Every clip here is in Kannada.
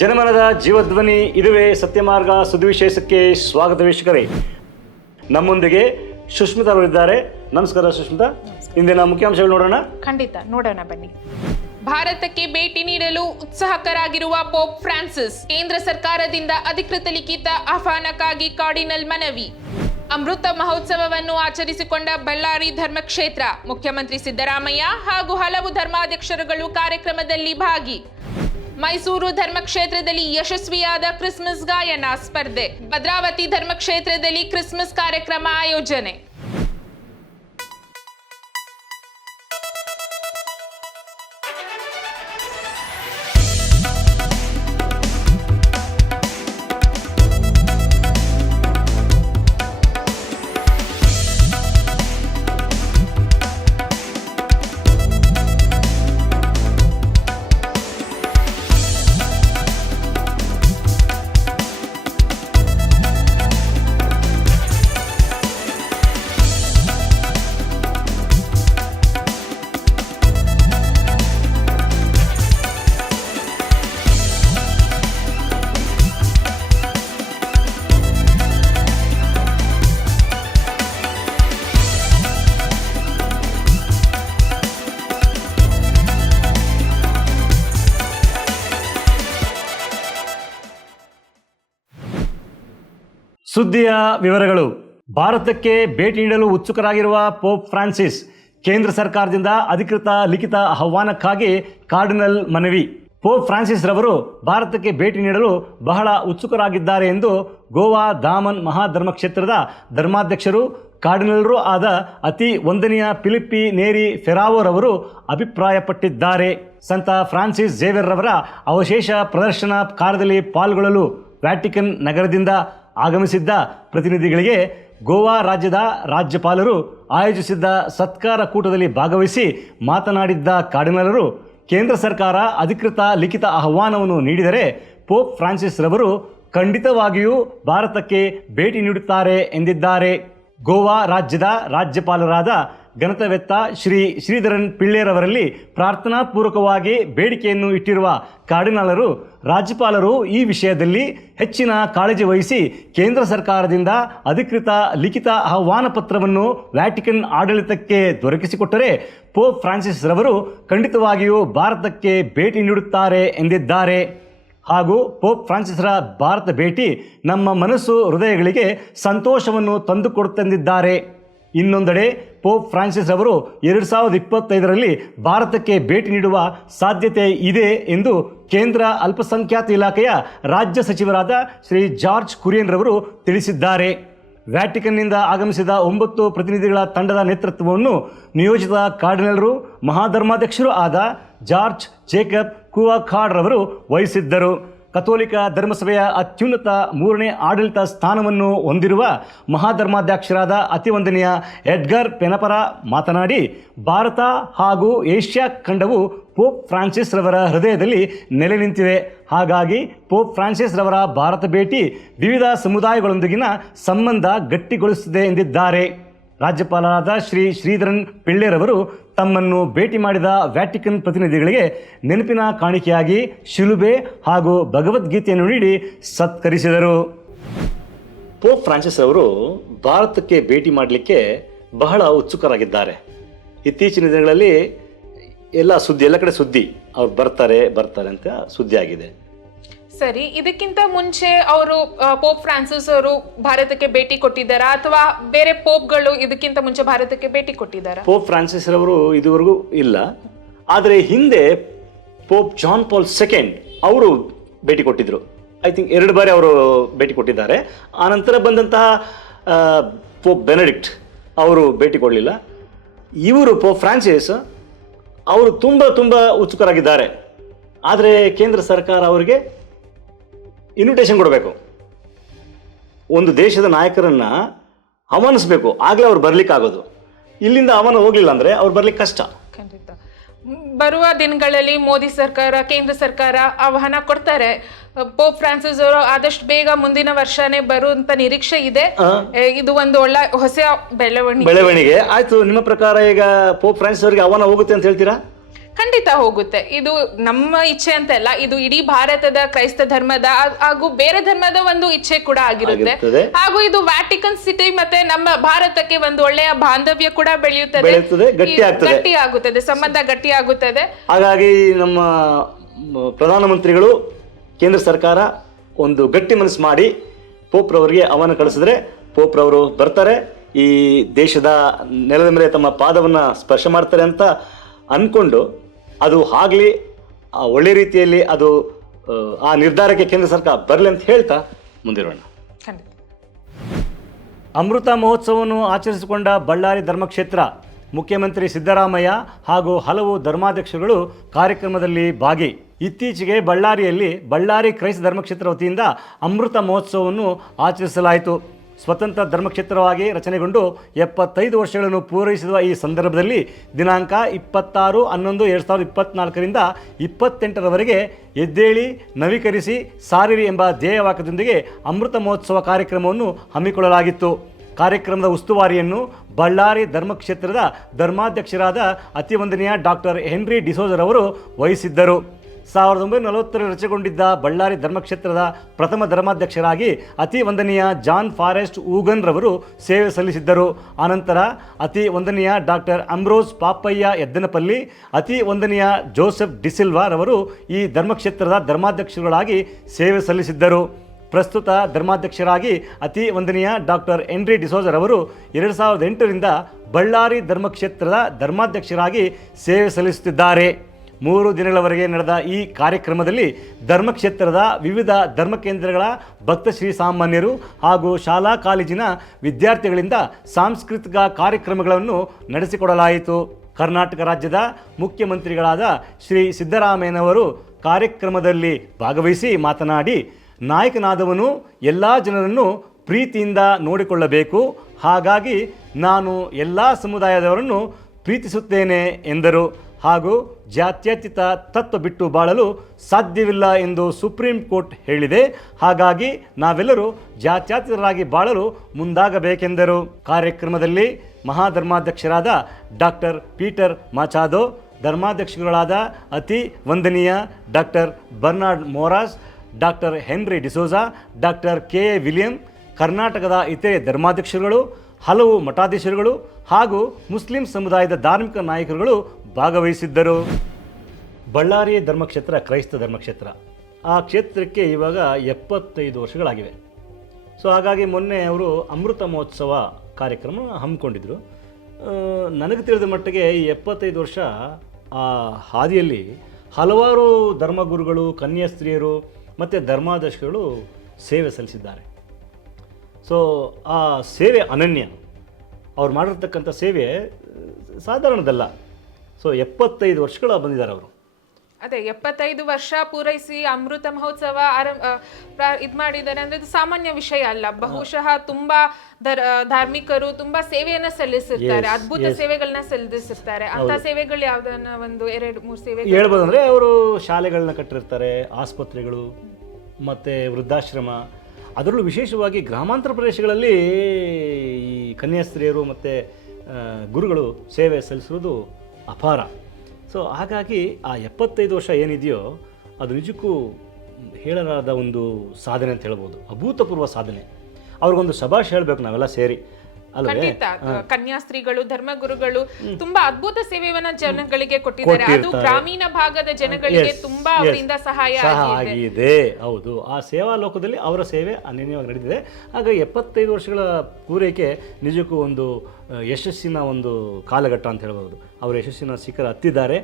ಜನಮನದ ಜೀವಧ್ವನಿ ಇದುವೇ ಸತ್ಯಮಾರ್ಗ ಸುದ್ದಿವಿಶೇಷಕ್ಕೆ ಸ್ವಾಗತ ವೀಕ್ಷಕರೇ. ನಮ್ಮೊಂದಿಗೆ ಸುಷ್ಮಿತಾ ಅವರಿದ್ದಾರೆ. ನಮಸ್ಕಾರ ಸುಷ್ಮಿತಾ. ಇಂದಿನ ಮುಖ್ಯಾಂಶಗಳು ನೋಡೋಣ. ಖಂಡಿತ ನೋಡೋಣ ಬನ್ನಿ. ಭಾರತಕ್ಕೆ ಭೇಟಿ ನೀಡಲು ಉತ್ಸುಕರಾಗಿರುವ ಪೋಪ್ ಫ್ರಾನ್ಸಿಸ್, ಕೇಂದ್ರ ಸರ್ಕಾರದಿಂದ ಅಧಿಕೃತ ಲಿಖಿತ ಆಹ್ವಾನಕ್ಕಾಗಿ ಕಾರ್ಡಿನಲ್ ಮನವಿ. ಅಮೃತ ಮಹೋತ್ಸವವನ್ನು ಆಚರಿಸಿಕೊಂಡ ಬಳ್ಳಾರಿ ಧರ್ಮಕ್ಷೇತ್ರ, ಮುಖ್ಯಮಂತ್ರಿ ಸಿದ್ದರಾಮಯ್ಯ ಹಾಗೂ ಹಲವು ಧರ್ಮಾಧ್ಯಕ್ಷರುಗಳು ಕಾರ್ಯಕ್ರಮದಲ್ಲಿ ಭಾಗಿ. ಮೈಸೂರು ಧರ್ಮಕ್ಷೇತ್ರದಲ್ಲಿ ಯಶಸ್ವಿಯಾದ ಕ್ರಿಸ್ಮಸ್ ಗಾಯನ ಸ್ಪರ್ಧೆ, ಭದ್ರಾವತಿ ಧರ್ಮಕ್ಷೇತ್ರದಲ್ಲಿ ಕ್ರಿಸ್ಮಸ್ ಕಾರ್ಯಕ್ರಮ ಆಯೋಜನೆ. ಸುದ್ದಿಯ ವಿವರಗಳು. ಭಾರತಕ್ಕೆ ಭೇಟಿ ನೀಡಲು ಉತ್ಸುಕರಾಗಿರುವ ಪೋಪ್ ಫ್ರಾನ್ಸಿಸ್, ಕೇಂದ್ರ ಸರ್ಕಾರದಿಂದ ಅಧಿಕೃತ ಲಿಖಿತ ಆಹ್ವಾನಕ್ಕಾಗಿ ಕಾರ್ಡಿನಲ್ ಮನವಿ. ಪೋಪ್ ಫ್ರಾನ್ಸಿಸ್ ರವರು ಭಾರತಕ್ಕೆ ಭೇಟಿ ನೀಡಲು ಬಹಳ ಉತ್ಸುಕರಾಗಿದ್ದಾರೆ ಎಂದು ಗೋವಾ ದಾಮನ್ ಮಹಾಧರ್ಮಕ್ಷೇತ್ರದ ಧರ್ಮಾಧ್ಯಕ್ಷರು ಕಾರ್ಡಿನಲ್ರೂ ಆದ ಅತಿ ವಂದನೀಯ ಫಿಲಿಪ್ಪಿ ನೇರಿ ಫೆರಾವೋರವರು ಅಭಿಪ್ರಾಯಪಟ್ಟಿದ್ದಾರೆ. ಸಂತ ಫ್ರಾನ್ಸಿಸ್ ಝೇವಿಯರ್ ರವರ ಅವಶೇಷ ಪ್ರದರ್ಶನ ಕಾರ್ಯದಲ್ಲಿ ಪಾಲ್ಗೊಳ್ಳಲು ವ್ಯಾಟಿಕನ್ ನಗರದಿಂದ ಆಗಮಿಸಿದ್ದ ಪ್ರತಿನಿಧಿಗಳಿಗೆ ಗೋವಾ ರಾಜ್ಯದ ರಾಜ್ಯಪಾಲರು ಆಯೋಜಿಸಿದ್ದ ಸತ್ಕಾರ ಕೂಟದಲ್ಲಿ ಭಾಗವಹಿಸಿ ಮಾತನಾಡಿದ್ದ ಕಾರ್ಡಿನಲರು, ಕೇಂದ್ರ ಸರ್ಕಾರ ಅಧಿಕೃತ ಲಿಖಿತ ಆಹ್ವಾನವನ್ನು ನೀಡಿದರೆ ಪೋಪ್ ಫ್ರಾನ್ಸಿಸ್ ರವರು ಖಂಡಿತವಾಗಿಯೂ ಭಾರತಕ್ಕೆ ಭೇಟಿ ನೀಡುತ್ತಾರೆ ಎಂದಿದ್ದಾರೆ. ಗೋವಾ ರಾಜ್ಯದ ರಾಜ್ಯಪಾಲರಾದ ಘನತವೆತ್ತ ಶ್ರೀ ಶ್ರೀಧರನ್ ಪಿಳ್ಳೆರವರಲ್ಲಿ ಪ್ರಾರ್ಥನಾಪೂರ್ವಕವಾಗಿ ಬೇಡಿಕೆಯನ್ನು ಇಟ್ಟಿರುವ ಕಾರ್ಡಿನಲರು, ರಾಜ್ಯಪಾಲರು ಈ ವಿಷಯದಲ್ಲಿ ಹೆಚ್ಚಿನ ಕಾಳಜಿ ವಹಿಸಿ ಕೇಂದ್ರ ಸರ್ಕಾರದಿಂದ ಅಧಿಕೃತ ಲಿಖಿತ ಆಹ್ವಾನ ಪತ್ರವನ್ನು ವ್ಯಾಟಿಕನ್ ಆಡಳಿತಕ್ಕೆ ದೊರಕಿಸಿಕೊಟ್ಟರೆ ಪೋಪ್ ಫ್ರಾನ್ಸಿಸ್ ರವರು ಖಂಡಿತವಾಗಿಯೂ ಭಾರತಕ್ಕೆ ಭೇಟಿ ನೀಡುತ್ತಾರೆ ಎಂದಿದ್ದಾರೆ. ಹಾಗೂ ಪೋಪ್ ಫ್ರಾನ್ಸಿಸ್ರ ಭಾರತ ಭೇಟಿ ನಮ್ಮ ಮನಸ್ಸು ಹೃದಯಗಳಿಗೆ ಸಂತೋಷವನ್ನು ತಂದುಕೊಡುತ್ತೆಂದಿದ್ದಾರೆ. ಇನ್ನೊಂದೆಡೆ ಪೋಪ್ ಫ್ರಾನ್ಸಿಸ್ ಅವರು 2025ರಲ್ಲಿ ಭಾರತಕ್ಕೆ ಭೇಟಿ ನೀಡುವ ಸಾಧ್ಯತೆ ಇದೆ ಎಂದು ಕೇಂದ್ರ ಅಲ್ಪಸಂಖ್ಯಾತ ಇಲಾಖೆಯ ರಾಜ್ಯ ಸಚಿವರಾದ ಶ್ರೀ ಜಾರ್ಜ್ ಕುರಿಯನ್ ರವರು ತಿಳಿಸಿದ್ದಾರೆ. ವ್ಯಾಟಿಕನ್ನಿಂದ ಆಗಮಿಸಿದ 9 ಪ್ರತಿನಿಧಿಗಳ ತಂಡದ ನೇತೃತ್ವವನ್ನು ನಿಯೋಜಿತ ಕಾರ್ಡಿನಲರು ಮಹಾಧರ್ಮಾಧ್ಯಕ್ಷರು ಆದ ಜಾರ್ಜ್ ಜೇಕಬ್ ಕುವಾಖಾಡ್ ರವರು ವಹಿಸಿದ್ದರು. ಕಥೋಲಿಕ ಧರ್ಮಸಭೆಯ ಅತ್ಯುನ್ನತ 3ನೇ ಆಡಳಿತ ಸ್ಥಾನವನ್ನು ಹೊಂದಿರುವ ಮಹಾಧರ್ಮಾಧ್ಯಕ್ಷರಾದ ಅತಿವಂದನೀಯ ಎಡ್ಗರ್ ಪೆನಪರ ಮಾತನಾಡಿ, ಭಾರತ ಹಾಗೂ ಏಷ್ಯಾ ಖಂಡವು ಪೋಪ್ ಫ್ರಾನ್ಸಿಸ್ ರವರ ಹೃದಯದಲ್ಲಿ ನೆಲೆ ನಿಂತಿವೆ. ಹಾಗಾಗಿ ಪೋಪ್ ಫ್ರಾನ್ಸಿಸ್ ರವರ ಭಾರತ ಭೇಟಿ ವಿವಿಧ ಸಮುದಾಯಗಳೊಂದಿಗಿನ ಸಂಬಂಧ ಗಟ್ಟಿಗೊಳಿಸುತ್ತದೆ ಎಂದಿದ್ದಾರೆ. ರಾಜ್ಯಪಾಲರಾದ ಶ್ರೀ ಶ್ರೀಧರನ್ ಪಿಳ್ಳೆರವರು ತಮ್ಮನ್ನು ಭೇಟಿ ಮಾಡಿದ ವ್ಯಾಟಿಕನ್ ಪ್ರತಿನಿಧಿಗಳಿಗೆ ನೆನಪಿನ ಕಾಣಿಕೆಯಾಗಿ ಶಿಲುಬೆ ಹಾಗೂ ಭಗವದ್ಗೀತೆಯನ್ನು ನೀಡಿ ಸತ್ಕರಿಸಿದರು. ಪೋಪ್ ಫ್ರಾನ್ಸಿಸ್ ಅವರು ಭಾರತಕ್ಕೆ ಭೇಟಿ ಮಾಡಲಿಕ್ಕೆ ಬಹಳ ಉತ್ಸುಕರಾಗಿದ್ದಾರೆ. ಇತ್ತೀಚಿನ ದಿನಗಳಲ್ಲಿ ಎಲ್ಲ ಕಡೆ ಸುದ್ದಿ ಅವ್ರು ಬರ್ತಾರೆ ಅಂತ ಸುದ್ದಿ ಆಗಿದೆ. ಸರಿ, ಇದಕ್ಕಿಂತ ಮುಂಚೆ ಅವರು ಪೋಪ್ ಫ್ರಾನ್ಸಿಸ್ ಅವರು ಭಾರತಕ್ಕೆ ಭೇಟಿ ಕೊಟ್ಟಿದ್ದಾರಾ ಅಥವಾ ಬೇರೆ ಪೋಪ್ಗಳು ಇದಕ್ಕಿಂತ ಮುಂಚೆ ಭಾರತಕ್ಕೆ ಭೇಟಿ ಕೊಟ್ಟಿದ್ದಾರಾ? ಪೋಪ್ ಫ್ರಾನ್ಸಿಸ್ ರವರು ಇದುವರೆಗೂ ಇಲ್ಲ. ಆದರೆ ಹಿಂದೆ ಪೋಪ್ ಜಾನ್ ಪಾಲ್ II ಅವರು ಭೇಟಿ ಕೊಟ್ಟಿದ್ರು. ಐ ಥಿಂಕ್ 2 ಬಾರಿ ಅವರು ಭೇಟಿ ಕೊಟ್ಟಿದ್ದಾರೆ. ಆನಂತರ ಬಂದಂತಹ ಪೋಪ್ ಬೆನೆಡಿಕ್ಟ್ ಅವರು ಭೇಟಿ ಕೊಡಲಿಲ್ಲ. ಇವರು ಪೋಪ್ ಫ್ರಾನ್ಸಿಸ್ ಅವರು ತುಂಬ ಉತ್ಸುಕರಾಗಿದ್ದಾರೆ. ಆದರೆ ಕೇಂದ್ರ ಸರ್ಕಾರ ಅವರಿಗೆ ಇನ್ವಿಟೇಷನ್ ಕೊಡಬೇಕು. ಒಂದು ದೇಶದ ನಾಯಕರನ್ನು ಆಹ್ವಾನಿಸಬೇಕು, ಆಗಲೇ ಅವ್ರು ಬರ್ಲಿಕ್ಕಾಗೋದು. ಇಲ್ಲಿಂದ ಆಹ್ವಾನ ಹೋಗಲಿಲ್ಲ ಅಂದರೆ ಅವ್ರು ಬರ್ಲಿಕ್ಕೆ ಕಷ್ಟ. ಖಂಡಿತ ಬರುವ ದಿನಗಳಲ್ಲಿ ಮೋದಿ ಸರ್ಕಾರ, ಕೇಂದ್ರ ಸರ್ಕಾರ ಆಹ್ವಾನ ಕೊಡ್ತಾರೆ. ಪೋಪ್ ಫ್ರಾನ್ಸಿಸ್ ಅವರು ಆದಷ್ಟು ಬೇಗ ಮುಂದಿನ ವರ್ಷನೇ ಬರುವಂತ ನಿರೀಕ್ಷೆ ಇದೆ. ಇದು ಒಂದು ಒಳ್ಳೆ ಹೊಸ ಬೆಳವಣಿಗೆ. ಆಯ್ತು, ನಿಮ್ಮ ಪ್ರಕಾರ ಈಗ ಪೋಪ್ ಫ್ರಾನ್ಸಿಸ್ ಅವರಿಗೆ ಆಹ್ವಾನ ಹೋಗುತ್ತೆ ಅಂತ ಹೇಳ್ತೀರಾ? ಖಂಡಿತ ಹೋಗುತ್ತೆ. ಇದು ನಮ್ಮ ಇಚ್ಛೆ ಅಂತ ಅಲ್ಲ, ಇದು ಇಡೀ ಭಾರತದ ಕ್ರೈಸ್ತ ಧರ್ಮದ ಹಾಗೂ ಬೇರೆ ಧರ್ಮದ ಒಂದು ಇಚ್ಛೆ ಕೂಡ ಆಗಿರುತ್ತೆ. ಹಾಗೂ ಇದು ವ್ಯಾಟಿಕನ್ ಸಿಟಿ ಮತ್ತೆ ನಮ್ಮ ಭಾರತಕ್ಕೆ ಒಂದು ಒಳ್ಳೆಯ ಬಾಂಧವ್ಯ ಕೂಡ ಬೆಳೆಯುತ್ತದೆ, ಗಟ್ಟಿ ಆಗುತ್ತದೆ, ಸಂಬಂಧ ಗಟ್ಟಿ ಆಗುತ್ತದೆ. ಹಾಗಾಗಿ ನಮ್ಮ ಪ್ರಧಾನಮಂತ್ರಿಗಳು, ಕೇಂದ್ರ ಸರ್ಕಾರ ಒಂದು ಗಟ್ಟಿ ಮನಸ್ಸು ಮಾಡಿ ಪೋಪ್ರವರಿಗೆ ಆಹ್ವಾನ ಕಳಿಸಿದ್ರೆ ಪೋಪ್ರವರು ಬರ್ತಾರೆ, ಈ ದೇಶದ ನೆಲದ ಮೇಲೆ ತಮ್ಮ ಪಾದವನ್ನು ಸ್ಪರ್ಶ ಮಾಡ್ತಾರೆ ಅಂತ ಅಂದ್ಕೊಂಡು ಅದು ಆಗಲಿ, ಒಳ್ಳೆ ರೀತಿಯಲ್ಲಿ ಅದು ಆ ನಿರ್ಧಾರಕ್ಕೆ ಕೇಂದ್ರ ಸರ್ಕಾರ ಬರಲಿ ಅಂತ ಹೇಳ್ತಾ ಮುಂದಿರೋಣ. ಅಮೃತ ಮಹೋತ್ಸವವನ್ನು ಆಚರಿಸಿಕೊಂಡ ಬಳ್ಳಾರಿ ಧರ್ಮಕ್ಷೇತ್ರ, ಮುಖ್ಯಮಂತ್ರಿ ಸಿದ್ದರಾಮಯ್ಯ ಹಾಗೂ ಹಲವು ಧರ್ಮಾಧ್ಯಕ್ಷರುಗಳು ಕಾರ್ಯಕ್ರಮದಲ್ಲಿ ಭಾಗಿ. ಇತ್ತೀಚೆಗೆ ಬಳ್ಳಾರಿಯಲ್ಲಿ ಬಳ್ಳಾರಿ ಕ್ರೈಸ್ತ ಧರ್ಮಕ್ಷೇತ್ರ ವತಿಯಿಂದ ಅಮೃತ ಮಹೋತ್ಸವವನ್ನು ಆಚರಿಸಲಾಯಿತು. ಸ್ವತಂತ್ರ ಧರ್ಮಕ್ಷೇತ್ರವಾಗಿ ರಚನೆಗೊಂಡು 75 ವರ್ಷಗಳನ್ನು ಪೂರೈಸಿರುವ ಈ ಸಂದರ್ಭದಲ್ಲಿ ದಿನಾಂಕ 26/11/2024ರಿಂದ 28ರವರೆಗೆ ಎದ್ದೇಳಿ ನವೀಕರಿಸಿ ಸಾರಿರಿ ಎಂಬ ಧ್ಯೇಯವಾಕ್ಯದೊಂದಿಗೆ ಅಮೃತ ಮಹೋತ್ಸವ ಕಾರ್ಯಕ್ರಮವನ್ನು ಹಮ್ಮಿಕೊಳ್ಳಲಾಗಿತ್ತು. ಕಾರ್ಯಕ್ರಮದ ಉಸ್ತುವಾರಿಯನ್ನು ಬಳ್ಳಾರಿ ಧರ್ಮಕ್ಷೇತ್ರದ ಧರ್ಮಾಧ್ಯಕ್ಷರಾದ ಅತಿವಂದನೀಯ ಡಾಕ್ಟರ್ ಹೆನ್ರಿ ಡಿಸೋಜರವರು ವಹಿಸಿದ್ದರು. 1940ರಲ್ಲಿ ರಚನೆಗೊಂಡಿದ್ದ ಬಳ್ಳಾರಿ ಧರ್ಮಕ್ಷೇತ್ರದ ಪ್ರಥಮ ಧರ್ಮಾಧ್ಯಕ್ಷರಾಗಿ ಅತಿ ವಂದನೀಯ ಜಾನ್ ಫಾರೆಸ್ಟ್ ಊಗನ್ ರವರು ಸೇವೆ ಸಲ್ಲಿಸಿದ್ದರು. ಆನಂತರ ಅತಿ ವಂದನೀಯ ಡಾಕ್ಟರ್ ಅಂಬ್ರೋಸ್ ಪಾಪಯ್ಯ ಎದ್ದನಪಲ್ಲಿ, ಅತಿ ವಂದನೀಯ ಜೋಸೆಫ್ ಡಿಸಿಲ್ವಾ ರವರು ಈ ಧರ್ಮಕ್ಷೇತ್ರದ ಧರ್ಮಾಧ್ಯಕ್ಷರುಗಳಾಗಿ ಸೇವೆ ಸಲ್ಲಿಸಿದ್ದರು. ಪ್ರಸ್ತುತ ಧರ್ಮಾಧ್ಯಕ್ಷರಾಗಿ ಅತಿ ವಂದನೀಯ ಡಾಕ್ಟರ್ ಹೆನ್ರಿ ಡಿಸೋಜರ್ ಅವರು 2008ರಿಂದ ಬಳ್ಳಾರಿ ಧರ್ಮಕ್ಷೇತ್ರದ ಧರ್ಮಾಧ್ಯಕ್ಷರಾಗಿ ಸೇವೆ ಸಲ್ಲಿಸುತ್ತಿದ್ದಾರೆ. 3 ದಿನಗಳವರೆಗೆ ನಡೆದ ಈ ಕಾರ್ಯಕ್ರಮದಲ್ಲಿ ಧರ್ಮಕ್ಷೇತ್ರದ ವಿವಿಧ ಧರ್ಮಕೇಂದ್ರಗಳ ಭಕ್ತಶ್ರೀ ಸಾಮಾನ್ಯರು ಹಾಗೂ ಶಾಲಾ ಕಾಲೇಜಿನ ವಿದ್ಯಾರ್ಥಿಗಳಿಂದ ಸಾಂಸ್ಕೃತಿಕ ಕಾರ್ಯಕ್ರಮಗಳನ್ನು ನಡೆಸಿಕೊಡಲಾಯಿತು. ಕರ್ನಾಟಕ ರಾಜ್ಯದ ಮುಖ್ಯಮಂತ್ರಿಗಳಾದ ಶ್ರೀ ಸಿದ್ದರಾಮಯ್ಯನವರು ಕಾರ್ಯಕ್ರಮದಲ್ಲಿ ಭಾಗವಹಿಸಿ ಮಾತನಾಡಿ, ನಾಯಕನಾದವನು ಎಲ್ಲ ಜನರನ್ನು ಪ್ರೀತಿಯಿಂದ ನೋಡಿಕೊಳ್ಳಬೇಕು, ಹಾಗಾಗಿ ನಾನು ಎಲ್ಲ ಸಮುದಾಯದವರನ್ನು ಪ್ರೀತಿಸುತ್ತೇನೆ ಎಂದರು. ಹಾಗೂ ಜಾತ್ಯತೀತ ತತ್ವ ಬಿಟ್ಟು ಬಾಳಲು ಸಾಧ್ಯವಿಲ್ಲ ಎಂದು ಸುಪ್ರೀಂ ಕೋರ್ಟ್ ಹೇಳಿದೆ, ಹಾಗಾಗಿ ನಾವೆಲ್ಲರೂ ಜಾತ್ಯತೀತರಾಗಿ ಬಾಳಲು ಮುಂದಾಗಬೇಕೆಂದರು. ಕಾರ್ಯಕ್ರಮದಲ್ಲಿ ಮಹಾಧರ್ಮಾಧ್ಯಕ್ಷರಾದ ಡಾಕ್ಟರ್ ಪೀಟರ್ ಮಾಚಾದೋ, ಧರ್ಮಾಧ್ಯಕ್ಷರುಗಳಾದ ಅತಿ ವಂದನೀಯ doctor Bernard Moras, doctor Henry D'Souza, doctor K A William, ಕರ್ನಾಟಕದ ಇತರೆ ಧರ್ಮಾಧ್ಯಕ್ಷರುಗಳು, ಹಲವು ಮಠಾಧೀಶರುಗಳು ಹಾಗೂ ಮುಸ್ಲಿಂ ಸಮುದಾಯದ ಧಾರ್ಮಿಕ ನಾಯಕರುಗಳು ಭಾಗವಹಿಸಿದ್ದರು. ಬಳ್ಳಾರಿ ಧರ್ಮಕ್ಷೇತ್ರ ಕ್ರೈಸ್ತ ಧರ್ಮಕ್ಷೇತ್ರ, ಆ ಕ್ಷೇತ್ರಕ್ಕೆ ಇವಾಗ 75 ವರ್ಷಗಳಾಗಿವೆ. ಸೊ ಹಾಗಾಗಿ ಮೊನ್ನೆ ಅವರು ಅಮೃತ ಮಹೋತ್ಸವ ಕಾರ್ಯಕ್ರಮ ಹಮ್ಮಿಕೊಂಡಿದ್ರು. ನನಗೆ ತಿಳಿದ ಮಟ್ಟಿಗೆ ಈ 75 ವರ್ಷ ಆ ಹಾದಿಯಲ್ಲಿ ಹಲವಾರು ಧರ್ಮಗುರುಗಳು, ಕನ್ಯಾಸ್ತ್ರೀಯರು ಮತ್ತು ಧರ್ಮಾಧ್ಯಕ್ಷರುಗಳು ಸೇವೆ ಸಲ್ಲಿಸಿದ್ದಾರೆ. ಸೊ ಆ ಸೇವೆ ಅನನ್ಯ, ಅವ್ರು ಮಾಡಿರ್ತಕ್ಕಂಥ ಸೇವೆ ಸಾಧಾರಣದಲ್ಲ. ಸೊ 75 ವರ್ಷಗಳ ಬಂದಿದ್ದಾರೆ ಅವರು. ಅದೇ 75 ವರ್ಷ ಪೂರೈಸಿ ಅಮೃತ ಮಹೋತ್ಸವ ಇದು ಮಾಡಿದ್ದಾರೆ ಅಂದ್ರೆ ಇದು ಸಾಮಾನ್ಯ ವಿಷಯ ಅಲ್ಲ. ಬಹುಶಃ ತುಂಬಾ ಧಾರ್ಮಿಕರು ತುಂಬಾ ಸೇವೆಯನ್ನ ಸಲ್ಲಿಸಿರ್ತಾರೆ, ಅದ್ಭುತ ಸೇವೆಗಳನ್ನ ಸಲ್ಲಿಸಿರ್ತಾರೆ. ಅಂತ ಸೇವೆಗಳು ಯಾವ್ದನ್ನ 1-2-3 ಸೇವೆ ಹೇಳ್ಬೋದು ಅಂದ್ರೆ, ಅವರು ಶಾಲೆಗಳನ್ನ ಕಟ್ಟಿರ್ತಾರೆ, ಆಸ್ಪತ್ರೆಗಳು ಮತ್ತೆ ವೃದ್ಧಾಶ್ರಮ, ಅದರಲ್ಲೂ ವಿಶೇಷವಾಗಿ ಗ್ರಾಮಾಂತರ ಪ್ರದೇಶಗಳಲ್ಲಿ ಈ ಕನ್ಯಾಸ್ತ್ರೀಯರು ಮತ್ತು ಗುರುಗಳು ಸೇವೆ ಸಲ್ಲಿಸಿರೋದು ಅಪಾರ. ಸೊ ಹಾಗಾಗಿ ಆ 75 ವರ್ಷ ಏನಿದೆಯೋ ಅದು ನಿಜಕ್ಕೂ ಹೇಳಲಾದ ಒಂದು ಸಾಧನೆ ಅಂತ ಹೇಳ್ಬೋದು, ಅಭೂತಪೂರ್ವ ಸಾಧನೆ. ಅವ್ರಿಗೊಂದು ಶಭಾಷ್ ಹೇಳಬೇಕು ನಾವೆಲ್ಲ ಸೇರಿ, ಅಲ್ವೇ? ಕನ್ಯಾಸ್ತ್ರೀಗಳು, ಧರ್ಮಗುರುಗಳು ತುಂಬಾ ಅದ್ಭುತ ಸೇವೆಯನ್ನ ಜನಗಳಿಗೆ ಕೊಟ್ಟಿದ್ದಾರೆ. ಅದು ಗ್ರಾಮೀಣ ಭಾಗದ ಜನಗಳಿಗೆ ತುಂಬಾ ಅವರಿಂದ ಸಹಾಯ ಆಗಿದೆ. ಹೌದು, ಆ ಸೇವಾ ಲೋಕದಲ್ಲಿ ಅವರ ಸೇವೆ ಅನನ್ಯವಾಗಿ ನಡೆದಿದೆ. ಹಾಗಾಗಿ 75 ವರ್ಷಗಳ ಪೂರೈಕೆ ನಿಜಕ್ಕೂ ಒಂದು ಯಶಸ್ಸಿನ ಒಂದು ಕಾಲಘಟ್ಟ ಅಂತ ಹೇಳ್ಬೋದು. ಅವರು ಯಶಸ್ಸಿನ ಶಿಖರ ಹತ್ತಿದ್ದಾರೆ.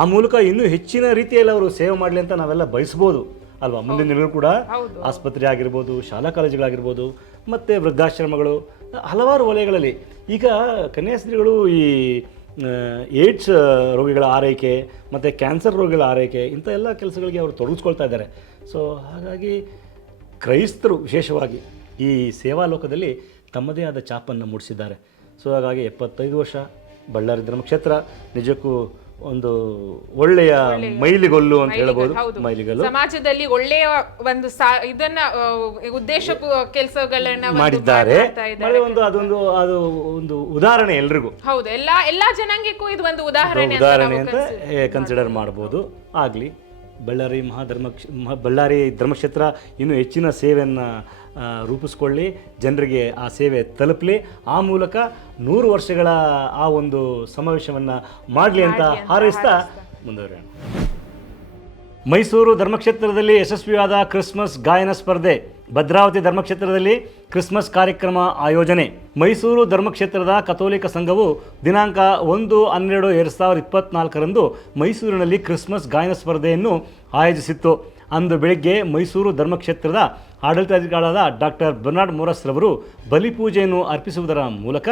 ಆ ಮೂಲಕ ಇನ್ನೂ ಹೆಚ್ಚಿನ ರೀತಿಯಲ್ಲಿ ಅವರು ಸೇವೆ ಮಾಡಲಿ ಅಂತ ನಾವೆಲ್ಲ ಬಯಸ್ಬೋದು ಅಲ್ವಾ? ಮುಂದಿನ ದಿನಗಳು ಕೂಡ ಆಸ್ಪತ್ರೆ ಆಗಿರ್ಬೋದು, ಶಾಲಾ ಕಾಲೇಜುಗಳಾಗಿರ್ಬೋದು, ಮತ್ತು ವೃದ್ಧಾಶ್ರಮಗಳು, ಹಲವಾರು ವಲಯಗಳಲ್ಲಿ ಈಗ ಕನ್ಯಾಸ್ತ್ರೀಗಳು ಈ ಏಡ್ಸ್ ರೋಗಿಗಳ ಆರೈಕೆ ಮತ್ತು ಕ್ಯಾನ್ಸರ್ ರೋಗಿಗಳ ಆರೈಕೆ ಇಂಥ ಎಲ್ಲ ಕೆಲಸಗಳಿಗೆ ಅವರು ತೊಡಗಿಸ್ಕೊಳ್ತಾ ಇದ್ದಾರೆ. ಸೊ ಹಾಗಾಗಿ ಕ್ರೈಸ್ತರು ವಿಶೇಷವಾಗಿ ಈ ಸೇವಾ ಲೋಕದಲ್ಲಿ ತಮ್ಮದೇ ಆದ ಛಾಪನ್ನು ಮೂಡಿಸಿದ್ದಾರೆ. ಸೊ ಹಾಗಾಗಿ 75 ವರ್ಷ ಬಳ್ಳಾರಿ ಧರ್ಮಕ್ಷೇತ್ರ ನಿಜಕ್ಕೂ ಒಂದು ಒಳ್ಳೆಯ ಮೈಲಿಗೊಲ್ಲು ಅಂತ ಹೇಳ್ಬೋದು. ಹೌದು. ಮೈಲಿಗಲ್ಲು ಸಮಾಜದಲ್ಲಿ ಒಳ್ಳೆಯ ಒಂದು ಇದನ್ನ ಉದ್ದೇಶ ಕೆಲಸಗಳನ್ನ ಮಾಡಿದ್ದಾರೆ. ಅದು ಒಂದು ಉದಾಹರಣೆ ಎಲ್ರಿಗೂ. ಹೌದು, ಎಲ್ಲಾ ಜನಾಂಗಕ್ಕೂ ಇದು ಒಂದು ಉದಾಹರಣೆ ಅಂತ ಕನ್ಸಿಡರ್ ಮಾಡಬಹುದು. ಆಗ್ಲಿ ಬಳ್ಳಾರಿ ಧರ್ಮಕ್ಷೇತ್ರ ಇನ್ನೂ ಹೆಚ್ಚಿನ ಸೇವೆಯನ್ನು ರೂಪಿಸ್ಕೊಳ್ಳಿ, ಜನರಿಗೆ ಆ ಸೇವೆ ತಲುಪಲಿ, ಆ ಮೂಲಕ 100 ವರ್ಷಗಳ ಆ ಒಂದು ಸಮಾವೇಶವನ್ನು ಮಾಡಲಿ ಅಂತ ಹಾರೈಸ್ತಾ ಮುಂದುವರಿಯೋಣ. ಮೈಸೂರು ಧರ್ಮಕ್ಷೇತ್ರದಲ್ಲಿ ಯಶಸ್ವಿಯಾದ ಕ್ರಿಸ್ಮಸ್ ಗಾಯನ ಸ್ಪರ್ಧೆ. ಭದ್ರಾವತಿ ಧರ್ಮಕ್ಷೇತ್ರದಲ್ಲಿ ಕ್ರಿಸ್ಮಸ್ ಕಾರ್ಯಕ್ರಮ ಆಯೋಜನೆ. ಮೈಸೂರು ಧರ್ಮಕ್ಷೇತ್ರದ ಕಥೋಲಿಕ ಸಂಘವು ದಿನಾಂಕ 1/12/2024 ಮೈಸೂರಿನಲ್ಲಿ ಕ್ರಿಸ್ಮಸ್ ಗಾಯನ ಸ್ಪರ್ಧೆಯನ್ನು ಆಯೋಜಿಸಿತ್ತು. ಅಂದು ಬೆಳಗ್ಗೆ ಮೈಸೂರು ಧರ್ಮಕ್ಷೇತ್ರದ ಆಡಳಿತಾಧಿಕಾರಿಗಳಾದ ಡಾಕ್ಟರ್ ಬರ್ನಾರ್ಡ್ ಮೋರಸ್ ರವರು ಬಲಿಪೂಜೆಯನ್ನು ಅರ್ಪಿಸುವುದರ ಮೂಲಕ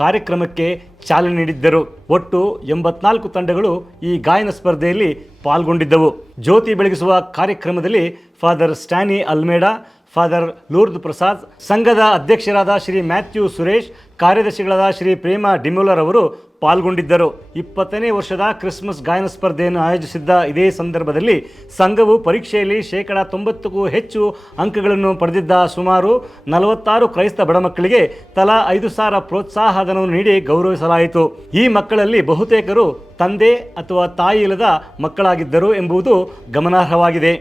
ಕಾರ್ಯಕ್ರಮಕ್ಕೆ ಚಾಲನೆ ನೀಡಿದ್ದರು. ಒಟ್ಟು 84 ತಂಡಗಳು ಈ ಗಾಯನ ಸ್ಪರ್ಧೆಯಲ್ಲಿ ಪಾಲ್ಗೊಂಡಿದ್ದವು. ಜ್ಯೋತಿ ಬೆಳಗಿಸುವ ಕಾರ್ಯಕ್ರಮದಲ್ಲಿ ಫಾದರ್ ಸ್ಟ್ಯಾನಿ ಅಲ್ಮೇಡಾ, ಫಾದರ್ ಲೂರ್ದ್ ಪ್ರಸಾದ್, ಸಂಘದ ಅಧ್ಯಕ್ಷರಾದ ಶ್ರೀ ಮ್ಯಾಥ್ಯೂ ಸುರೇಶ್, ಕಾರ್ಯದರ್ಶಿಗಳಾದ ಶ್ರೀ ಪ್ರೇಮ ಡಿಮೋಲರ್ ಅವರು ಪಾಲ್ಗೊಂಡಿದ್ದರು. 20ನೇ ವರ್ಷದ ಕ್ರಿಸ್ಮಸ್ ಗಾಯನ ಸ್ಪರ್ಧೆಯನ್ನು ಆಯೋಜಿಸಿದ್ದ ಇದೇ ಸಂದರ್ಭದಲ್ಲಿ ಸಂಘವು ಪರೀಕ್ಷೆಯಲ್ಲಿ 90%ಕ್ಕೂ ಹೆಚ್ಚು ಅಂಕಗಳನ್ನು ಪಡೆದಿದ್ದ ಸುಮಾರು 46 ಕ್ರೈಸ್ತ ಬಡ ಮಕ್ಕಳಿಗೆ ತಲಾ 5,000 ಪ್ರೋತ್ಸಾಹಧನವನ್ನು ನೀಡಿ ಗೌರವಿಸಲಾಯಿತು. ಈ ಮಕ್ಕಳಲ್ಲಿ ಬಹುತೇಕರು ತಂದೆ ಅಥವಾ ತಾಯಿ ಇಲ್ಲದ ಮಕ್ಕಳಾಗಿದ್ದರು ಎಂಬುದು ಗಮನಾರ್ಹವಾಗಿದೆ.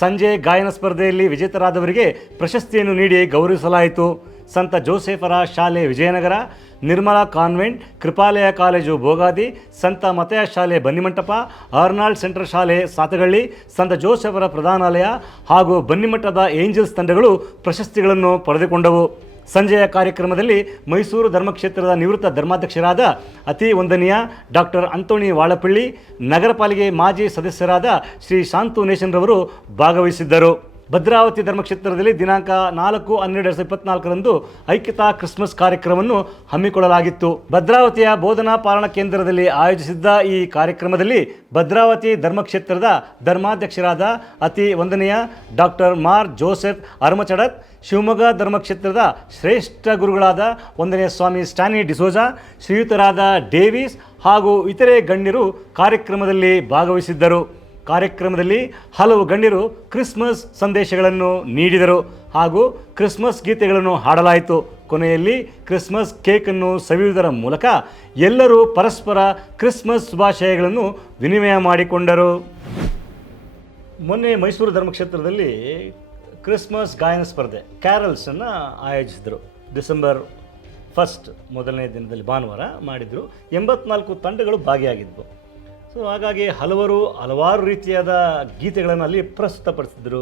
ಸಂಜೆ ಗಾಯನ ಸ್ಪರ್ಧೆಯಲ್ಲಿ ವಿಜೇತರಾದವರಿಗೆ ಪ್ರಶಸ್ತಿಯನ್ನು ನೀಡಿ ಗೌರವಿಸಲಾಯಿತು. ಸಂತ ಜೋಸೆಫರ ಶಾಲೆ ವಿಜಯನಗರ, ನಿರ್ಮಲಾ ಕಾನ್ವೆಂಟ್, ಕೃಪಾಲಯ ಕಾಲೇಜು ಬೋಗಾದಿ, ಸಂತ ಮತೆಯ ಶಾಲೆ ಬನ್ನಿಮಂಟಪ, ಆರ್ನಾಲ್ಡ್ ಸೆಂಟರ್ ಶಾಲೆ ಸಾತಗಳ್ಳಿ, ಸಂತ ಜೋಸೆಫರ ಪ್ರಧಾನಾಲಯ ಹಾಗೂ ಬನ್ನಿಮಠದ ಏಂಜಲ್ಸ್ ತಂಡಗಳು ಪ್ರಶಸ್ತಿಗಳನ್ನು ಪಡೆದುಕೊಂಡವು. ಸಂಜೆಯ ಕಾರ್ಯಕ್ರಮದಲ್ಲಿ ಮೈಸೂರು ಧರ್ಮಕ್ಷೇತ್ರದ ನಿವೃತ್ತ ಧರ್ಮಾಧ್ಯಕ್ಷರಾದ ಅತಿ ವಂದನೀಯ ಡಾಕ್ಟರ್ ಅಂತೋಣಿ ವಾಳಪಳ್ಳಿ, ನಗರ ಪಾಲಿಕೆ ಮಾಜಿ ಸದಸ್ಯರಾದ ಶ್ರೀ ಶಾಂತು ನೇಶನ್ ರವರು ಭಾಗವಹಿಸಿದ್ದರು. ಭದ್ರಾವತಿ ಧರ್ಮಕ್ಷೇತ್ರದಲ್ಲಿ ದಿನಾಂಕ 4/12/2024 ಐಕ್ಯತಾ ಕ್ರಿಸ್ಮಸ್ ಕಾರ್ಯಕ್ರಮವನ್ನು ಹಮ್ಮಿಕೊಳ್ಳಲಾಗಿತ್ತು. ಭದ್ರಾವತಿಯ ಬೋಧನಾ ಪಾಲನಾ ಕೇಂದ್ರದಲ್ಲಿ ಆಯೋಜಿಸಿದ್ದ ಈ ಕಾರ್ಯಕ್ರಮದಲ್ಲಿ ಭದ್ರಾವತಿ ಧರ್ಮಕ್ಷೇತ್ರದ ಧರ್ಮಾಧ್ಯಕ್ಷರಾದ ಅತಿ ವಂದನೀಯ ಡಾಕ್ಟರ್ ಮಾರ್ ಜೋಸೆಫ್ ಅರ್ಮಚಡತ್, ಶಿವಮೊಗ್ಗ ಧರ್ಮಕ್ಷೇತ್ರದ ಶ್ರೇಷ್ಠ ಗುರುಗಳಾದ ವಂದನೀಯ ಸ್ವಾಮಿ ಸ್ಟ್ಯಾನಿ ಡಿಸೋಜಾ, ಶ್ರೀಯುತರಾದ ಡೇವಿಸ್ ಹಾಗೂ ಇತರೆ ಗಣ್ಯರು ಕಾರ್ಯಕ್ರಮದಲ್ಲಿ ಭಾಗವಹಿಸಿದ್ದರು. ಕಾರ್ಯಕ್ರಮದಲ್ಲಿ ಹಲವು ಗಣ್ಯರು ಕ್ರಿಸ್ಮಸ್ ಸಂದೇಶಗಳನ್ನು ನೀಡಿದರು ಹಾಗೂ ಕ್ರಿಸ್ಮಸ್ ಗೀತೆಗಳನ್ನು ಹಾಡಲಾಯಿತು. ಕೊನೆಯಲ್ಲಿ ಕ್ರಿಸ್ಮಸ್ ಕೇಕನ್ನು ಸವಿಯುವುದರ ಮೂಲಕ ಎಲ್ಲರೂ ಪರಸ್ಪರ ಕ್ರಿಸ್ಮಸ್ ಶುಭಾಶಯಗಳನ್ನು ವಿನಿಮಯ ಮಾಡಿಕೊಂಡರು. ಮೊನ್ನೆ ಮೈಸೂರು ಧರ್ಮಕ್ಷೇತ್ರದಲ್ಲಿ ಕ್ರಿಸ್ಮಸ್ ಗಾಯನ ಸ್ಪರ್ಧೆ ಕ್ಯಾರಲ್ಸನ್ನು ಆಯೋಜಿಸಿದರು. ಡಿಸೆಂಬರ್ 1 ಮೊದಲನೇ ದಿನದಲ್ಲಿ ಭಾನುವಾರ ಮಾಡಿದರು. 84 ತಂಡಗಳು ಭಾಗಿಯಾಗಿದ್ದವು. ಸೊ ಹಾಗಾಗಿ ಹಲವಾರು ರೀತಿಯಾದ ಗೀತೆಗಳನ್ನು ಅಲ್ಲಿ ಪ್ರಸ್ತುತಪಡಿಸಿದರು.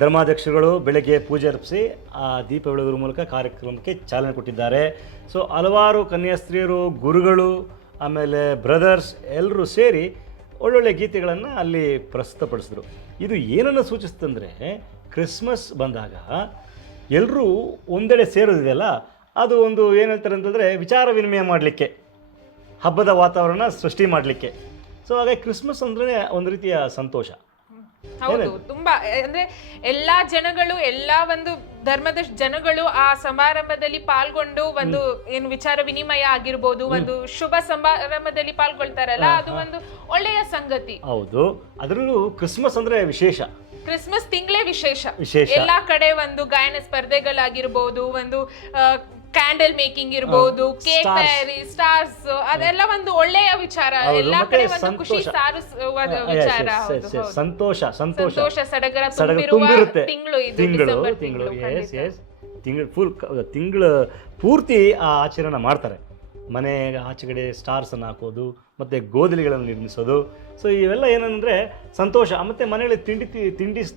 ಧರ್ಮಾಧ್ಯಕ್ಷರುಗಳು ಬೆಳಗ್ಗೆ ಪೂಜೆ ಅರ್ಪಿಸಿ ಆ ದೀಪ ಬೆಳಗುವ ಮೂಲಕ ಕಾರ್ಯಕ್ರಮಕ್ಕೆ ಚಾಲನೆ ಕೊಟ್ಟಿದ್ದಾರೆ. ಸೊ ಹಲವಾರು ಕನ್ಯಾಸ್ತ್ರೀಯರು, ಗುರುಗಳು, ಆಮೇಲೆ ಬ್ರದರ್ಸ್ ಎಲ್ಲರೂ ಸೇರಿ ಒಳ್ಳೊಳ್ಳೆ ಗೀತೆಗಳನ್ನು ಅಲ್ಲಿ ಪ್ರಸ್ತುತಪಡಿಸಿದ್ರು. ಇದು ಏನನ್ನು ಸೂಚಿಸ್ತಂದರೆ, ಕ್ರಿಸ್ಮಸ್ ಬಂದಾಗ ಎಲ್ಲರೂ ಒಂದೆಡೆ ಸೇರೋದಿದೆಯಲ್ಲ, ಅದು ಒಂದು ಏನು ಹೇಳ್ತಾರೆ ಅಂತಂದರೆ ವಿಚಾರ ವಿನಿಮಯ ಮಾಡಲಿಕ್ಕೆ, ಹಬ್ಬದ ವಾತಾವರಣ ಸೃಷ್ಟಿ ಮಾಡಲಿಕ್ಕೆ. ಸೊ ಹಾಗಾಗಿ ಕ್ರಿಸ್ಮಸ್ ಅಂದ್ರೆ ಒಂದು ರೀತಿಯ ಸಂತೋಷ. ಹೌದು, ತುಂಬಾ ಅಂದ್ರೆ ಎಲ್ಲಾ ಜನಗಳು, ಎಲ್ಲಾ ಒಂದು ಧರ್ಮದ ಜನಗಳು ಆ ಸಮಾರಂಭದಲ್ಲಿ ಪಾಲ್ಗೊಂಡು ಒಂದು ಏನು ವಿಚಾರ ವಿನಿಮಯ ಆಗಿರ್ಬೋದು, ಒಂದು ಶುಭ ಸಮಾರಂಭದಲ್ಲಿ ಪಾಲ್ಗೊಳ್ತಾರಲ್ಲ, ಅದು ಒಂದು ಒಳ್ಳೆಯ ಸಂಗತಿ. ಹೌದು, ಅದರಲ್ಲೂ ಕ್ರಿಸ್ಮಸ್ ಅಂದ್ರೆ ವಿಶೇಷ. ಕ್ರಿಸ್ಮಸ್ ತಿಂಗಳೇ ವಿಶೇಷ. ಎಲ್ಲಾ ಕಡೆ ಒಂದು ಗಾಯನ ಸ್ಪರ್ಧೆಗಳಾಗಿರ್ಬೋದು, ಒಂದು ಕ್ಯಾಂಡಲ್ ಮೇಕಿಂಗ್ ಇರ್ಬೋದು, ಕೇಕ್ ತಯಾರಿ, ಸ್ಟಾರ್ಸ್, ಅದೆಲ್ಲ ಒಂದು ಒಳ್ಳೆಯ ವಿಚಾರ. ಎಲ್ಲಾ ಕಡೆ ಒಂದು ಖುಷಿ ಸಾರಿಸುವ ವಿಚಾರ. ಸಂತೋಷ ಸಡಗರ ತುಂಬಿರುವ ತಿಂಗಳು ಇದು, ಡಿಸೆಂಬರ್ ತಿಂಗಳು. ತಿಂಗಳು ಪೂರ್ತಿ ಆ ಆಚರಣೆ ಮಾಡ್ತಾರೆ. ಮನೆ ಆಚೆಗಡೆ ಸ್ಟಾರ್ಸನ್ನು ಹಾಕೋದು ಮತ್ತು ಗೋಧಲಿಗಳನ್ನು ನಿರ್ಮಿಸೋದು. ಸೊ ಇವೆಲ್ಲ ಏನಂದರೆ ಸಂತೋಷ. ಮತ್ತು ಮನೆಯಲ್ಲಿ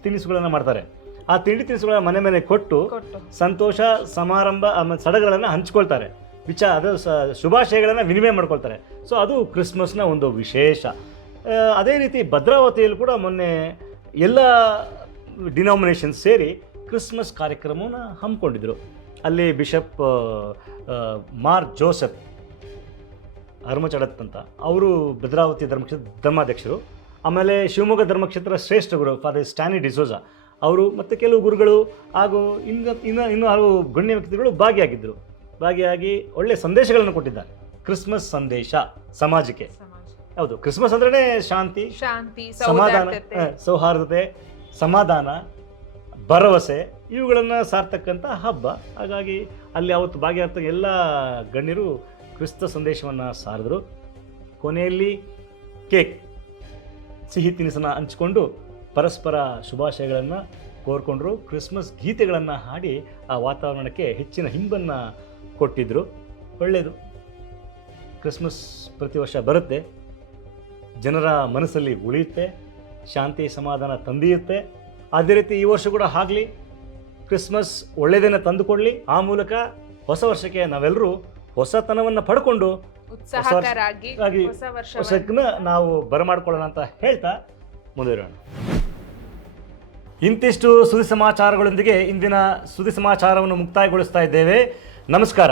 ತಿನಿಸುಗಳನ್ನು ಮಾಡ್ತಾರೆ. ಆ ತಿಂಡಿ ತಿನಿಸುಗಳನ್ನ ಮನೆ ಮನೆ ಕೊಟ್ಟು ಸಂತೋಷ, ಸಮಾರಂಭ, ಸಡಗರಗಳನ್ನು ಹಂಚ್ಕೊಳ್ತಾರೆ. ಅದು ಶುಭಾಶಯಗಳನ್ನು ವಿನಿಮಯ ಮಾಡ್ಕೊಳ್ತಾರೆ. ಸೊ ಅದು ಕ್ರಿಸ್ಮಸ್ನ ಒಂದು ವಿಶೇಷ. ಅದೇ ರೀತಿ ಭದ್ರಾವತಿಯಲ್ಲಿ ಕೂಡ ಮೊನ್ನೆ ಎಲ್ಲ ಡಿನಾಮಿನೇಷನ್ಸ್ ಸೇರಿ ಕ್ರಿಸ್ಮಸ್ ಕಾರ್ಯಕ್ರಮವನ್ನು ಹಮ್ಮಿಕೊಂಡಿದ್ರು. ಅಲ್ಲಿ ಬಿಷಪ್ ಮಾರ್ ಜೋಸೆಫ್ ಅರ್ಮಚಡತ್ ಅಂತ ಅವರು ಭದ್ರಾವತಿ ಧರ್ಮಕ್ಷೇತ್ರ ಧರ್ಮಾಧ್ಯಕ್ಷರು. ಆಮೇಲೆ ಶಿವಮೊಗ್ಗ ಧರ್ಮಕ್ಷೇತ್ರ ಶ್ರೇಷ್ಠ ಗುರು ಫಾದರ್ ಸ್ಟ್ಯಾನಿ ಡಿಸೋಜಾ ಅವರು ಮತ್ತು ಕೆಲವು ಗುರುಗಳು ಹಾಗೂ ಇನ್ನೂ ಹಲವು ಗಣ್ಯ ವ್ಯಕ್ತಿಗಳು ಭಾಗಿಯಾಗಿ ಒಳ್ಳೆಯ ಸಂದೇಶಗಳನ್ನು ಕೊಟ್ಟಿದ್ದಾರೆ. ಕ್ರಿಸ್ಮಸ್ ಸಂದೇಶ ಸಮಾಜಕ್ಕೆ. ಹೌದು, ಕ್ರಿಸ್ಮಸ್ ಅಂದ್ರೇ ಶಾಂತಿ, ಶಾಂತಿ, ಸಮಾಧಾನ, ಸೌಹಾರ್ದತೆ. ಸೌಹಾರ್ದತೆ, ಸಮಾಧಾನ, ಭರವಸೆ ಇವುಗಳನ್ನು ಸಾರ್ತಕ್ಕಂಥ ಹಬ್ಬ. ಹಾಗಾಗಿ ಅಲ್ಲಿ ಅವತ್ತು ಭಾಗಿಯಾಗ್ತ ಎಲ್ಲ ಗಣ್ಯರು ಕ್ರಿಸ್ತ ಸಂದೇಶವನ್ನು ಸಾರಿದ್ರು. ಕೊನೆಯಲ್ಲಿ ಕೇಕ್, ಸಿಹಿ ತಿನಿಸನ್ನು ಹಂಚಿಕೊಂಡು ಪರಸ್ಪರ ಶುಭಾಶಯಗಳನ್ನು ಕೋರ್ಕೊಂಡ್ರು. ಕ್ರಿಸ್ಮಸ್ ಗೀತೆಗಳನ್ನು ಹಾಡಿ ಆ ವಾತಾವರಣಕ್ಕೆ ಹೆಚ್ಚಿನ ಹಿಂಬನ್ನು ಕೊಟ್ಟಿದ್ದರು. ಒಳ್ಳೆಯದು. ಕ್ರಿಸ್ಮಸ್ ಪ್ರತಿ ವರ್ಷ ಬರುತ್ತೆ, ಜನರ ಮನಸ್ಸಲ್ಲಿ ಉಳಿಯುತ್ತೆ, ಶಾಂತಿ ಸಮಾಧಾನ ತಂದಿಯುತ್ತೆ. ಅದೇ ರೀತಿ ಈ ವರ್ಷ ಕೂಡ ಆಗಲಿ, ಕ್ರಿಸ್ಮಸ್ ಒಳ್ಳೆಯದನ್ನು ತಂದುಕೊಡಲಿ. ಆ ಮೂಲಕ ಹೊಸ ವರ್ಷಕ್ಕೆ ನಾವೆಲ್ಲರೂ ಹೊಸತನವನ್ನು ಪಡ್ಕೊಂಡು ಉತ್ಸಾಹಕರಾಗಿ ಹೊಸ ವರ್ಷಕ್ಕನ್ನ ನಾವು ಬರಮಾಡ್ಕೊಳ್ಳೋಣ ಅಂತ ಹೇಳ್ತಾ ಮುಂದುವರೋಣ. ಇಂತಿಷ್ಟು ಸುದ್ದಿ ಸಮಾಚಾರಗಳೊಂದಿಗೆ ಇಂದಿನ ಸುದ್ದಿ ಸಮಾಚಾರವನ್ನು ಮುಕ್ತಾಯಗೊಳಿಸ್ತಾ ಇದ್ದೇವೆ. ನಮಸ್ಕಾರ.